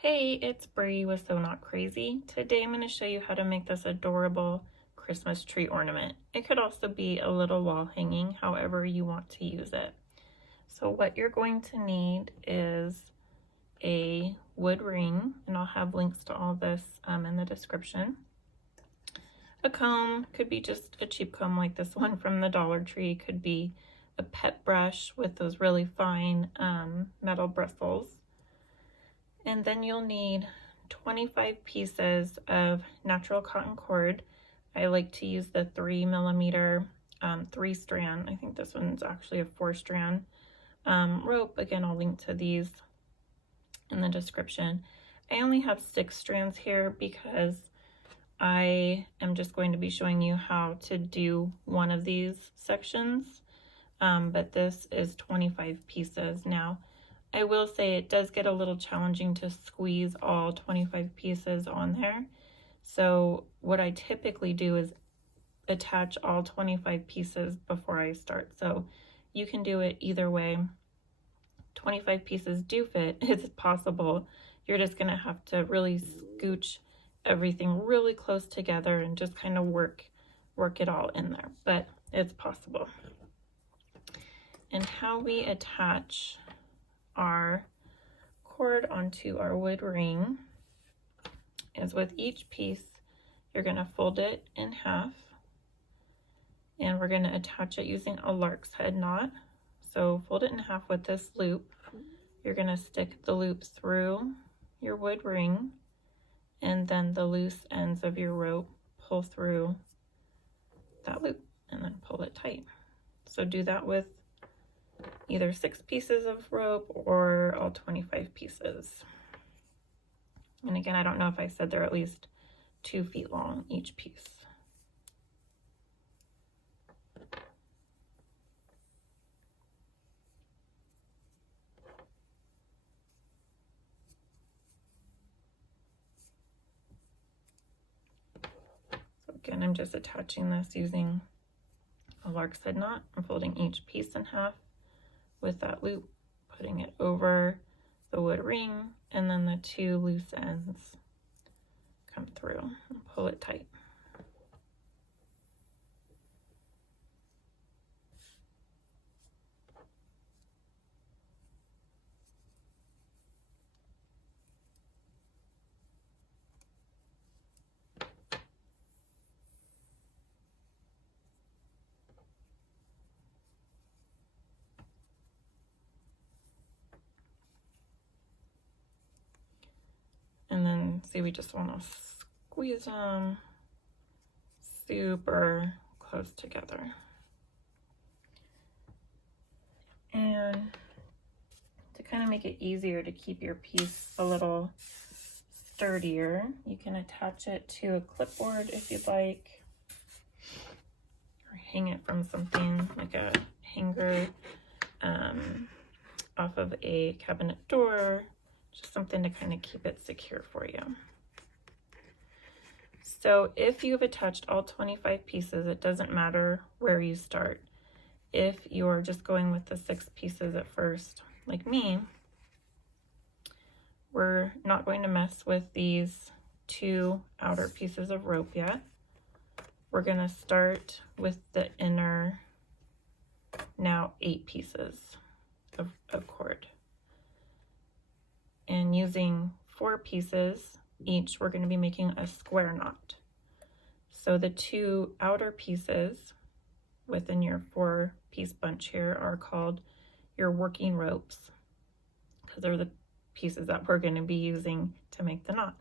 Hey, it's Bree with So Not Crazy. Today I'm going to show you how to make this adorable Christmas tree ornament. It could also be a little wall hanging, however you want to use it. So what you're going to need is a wood ring, and I'll have links to all this in the description. A comb, could be just a cheap comb like this one from the Dollar Tree, could be a pet brush with those really fine metal bristles. And then you'll need 25 pieces of natural cotton cord. I like to use the 3mm 3-strand. I think this one's actually a 4-strand rope. Again, I'll link to these in the description. I only have 6 strands here because I am just going to be showing you how to do one of these sections, but this is 25 pieces. Now, I will say it does get a little challenging to squeeze all 25 pieces on there. So what I typically do is attach all 25 pieces before I start. So you can do it either way. 25 pieces do fit, it's possible. You're just gonna have to really scooch everything really close together and just kind of work it all in there, but it's possible. And how we attach our cord onto our wood ring is with each piece you're going to fold it in half, and we're going to attach it using a lark's head knot. So fold it in half with this loop. You're going to stick the loop through your wood ring, and then the loose ends of your rope pull through that loop and then pull it tight. So do that with either 6 pieces of rope or all 25 pieces. And again, I don't know if I said they're at least 2 feet long each piece. So again, I'm just attaching this using a lark's head knot. I'm folding each piece in half with that loop, putting it over the wood ring, and then the 2 loose ends come through and pull it tight. And then see, we just want to squeeze them super close together. And to kind of make it easier to keep your piece a little sturdier, you can attach it to a clipboard if you'd like, or hang it from something like a hanger off of a cabinet door. Just something to kind of keep it secure for you. So if you've attached all 25 pieces, it doesn't matter where you start. If you're just going with the 6 pieces at first, like me, we're not going to mess with these 2 outer pieces of rope yet. We're going to start with the inner, now 8 pieces of cord. And using 4 pieces each, we're going to be making a square knot. So the 2 outer pieces within your 4-piece bunch here are called your working ropes, because they're the pieces that we're going to be using to make the knot.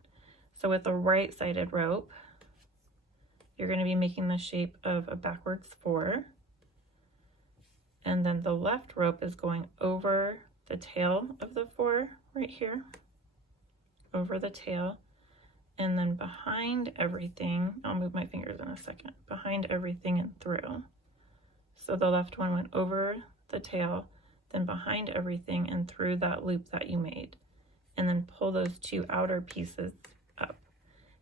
So with a right-sided rope, you're going to be making the shape of a backwards 4, and then the left rope is going over the tail of the 4 right here, over the tail, and then behind everything, I'll move my fingers in a second, behind everything and through. So the left one went over the tail, then behind everything and through that loop that you made, and then pull those 2 outer pieces up.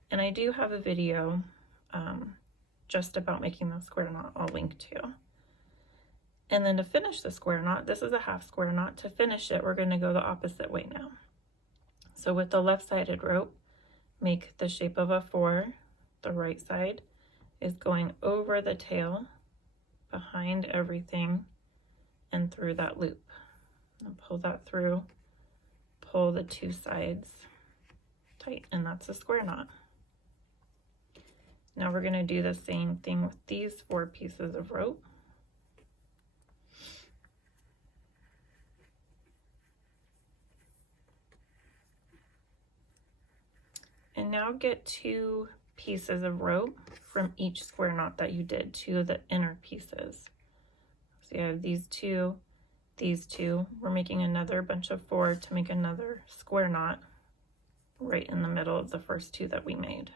And I do have a video just about making the square knot I'll link to. And then to finish the square knot, this is a half square knot. To finish it, we're going to go the opposite way now. So with the left-sided rope, make the shape of a 4. The right side is going over the tail, behind everything, and through that loop. And pull that through, pull the 2 sides tight, and that's a square knot. Now we're going to do the same thing with these 4 pieces of rope. And now get 2 pieces of rope from each square knot that you did, 2 of the inner pieces. So you have these 2, these 2. We're making another bunch of 4 to make another square knot right in the middle of the first 2 that we made.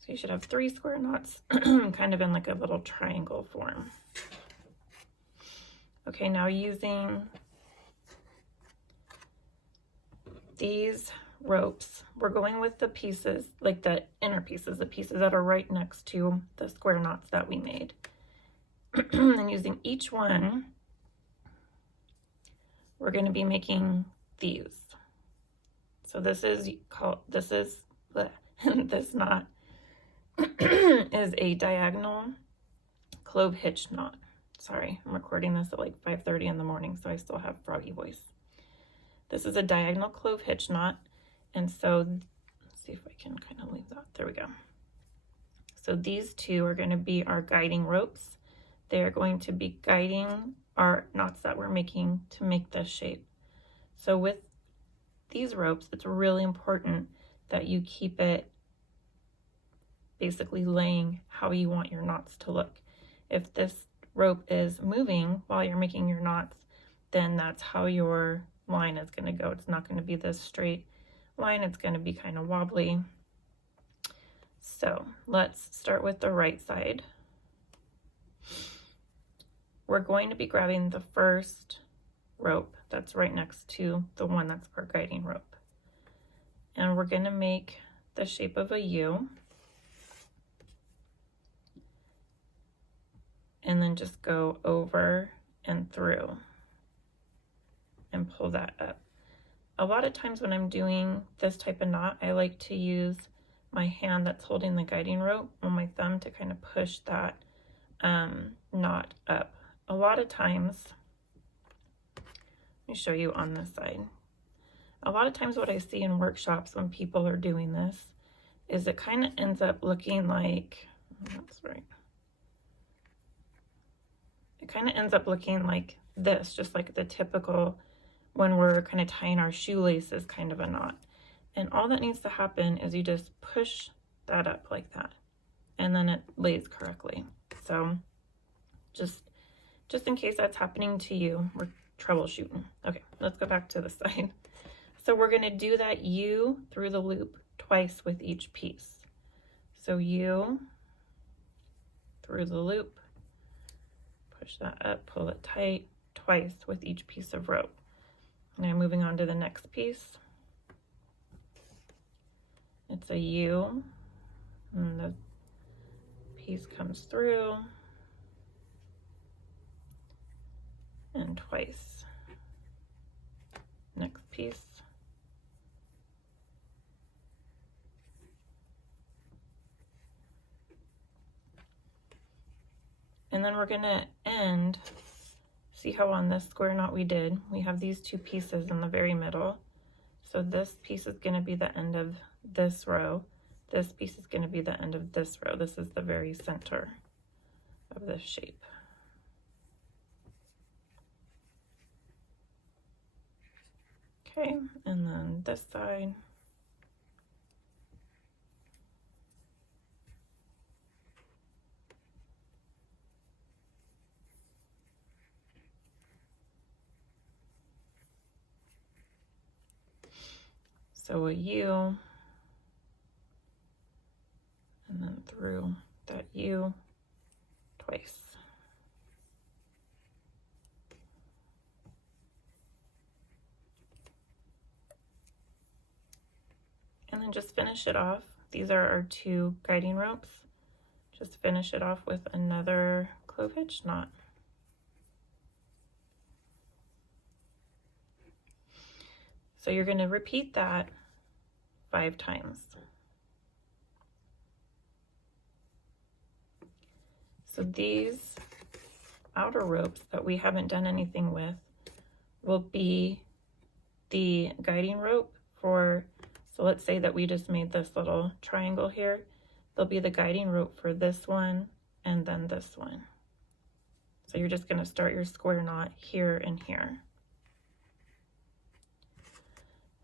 So you should have 3 square knots kind of in like a little triangle form. Okay, now using these ropes, we're going with the pieces, like the inner pieces, the pieces that are right next to the square knots that we made. And using each one, we're going to be making these. So this is called, this knot is a diagonal clove hitch knot. Sorry, I'm recording this at like 5:30 in the morning, so I still have froggy voice. This is a diagonal clove hitch knot, and so let's see if I can kind of leave that. There we go. So these 2 are going to be our guiding ropes. They are going to be guiding our knots that we're making to make this shape. So with these ropes, it's really important that you keep it basically laying how you want your knots to look. If this rope is moving while you're making your knots, then that's how your line is going to go. It's not going to be this straight line. It's going to be kind of wobbly. So let's start with the right side. We're going to be grabbing the first rope that's right next to the one that's our guiding rope. And we're going to make the shape of a U. And then just go over and through and pull that up. A lot of times when I'm doing this type of knot, I like to use my hand that's holding the guiding rope on my thumb to kind of push that knot up. A lot of times, let me show you on this side. A lot of times what I see in workshops when people are doing this is it kind of ends up looking like, that's right. It kind of ends up looking like this, just like the typical when we're kind of tying our shoelaces kind of a knot. And all that needs to happen is you just push that up like that, and then it lays correctly. So just in case that's happening to you, we're troubleshooting. Okay, let's go back to the side. So we're going to do that U through the loop twice with each piece. So U through the loop, push that up, pull it tight, twice with each piece of rope. Now moving on to the next piece. It's a U, and the piece comes through, and twice. Next piece. And then we're going to end, see how on this square knot we did, we have these 2 pieces in the very middle. So this piece is going to be the end of this row. This piece is going to be the end of this row. This is the very center of this shape. Okay, and then this side. So a U, and then through that U twice. And then just finish it off. These are our 2 guiding ropes. Just finish it off with another clove hitch knot. So you're going to repeat that 5 times. So these outer ropes that we haven't done anything with will be the guiding rope for, so let's say that we just made this little triangle here. There'll be the guiding rope for this one and then this one. So you're just going to start your square knot here and here.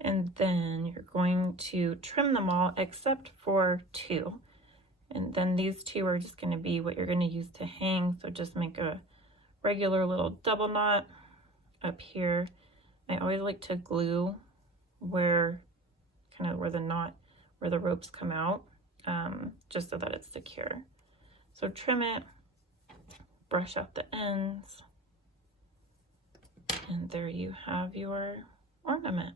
And then you're going to trim them all except for 2. And then these 2 are just going to be what you're going to use to hang. So just make a regular little double knot up here. I always like to glue where the knot, where the ropes come out, just so that it's secure. So trim it, brush out the ends, and there you have your ornament.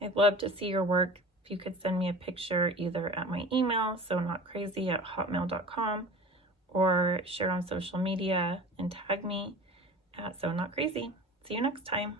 I'd love to see your work. If you could send me a picture either at my email, sonotcrazy@hotmail.com, or share on social media and tag me at sonotcrazy. See you next time.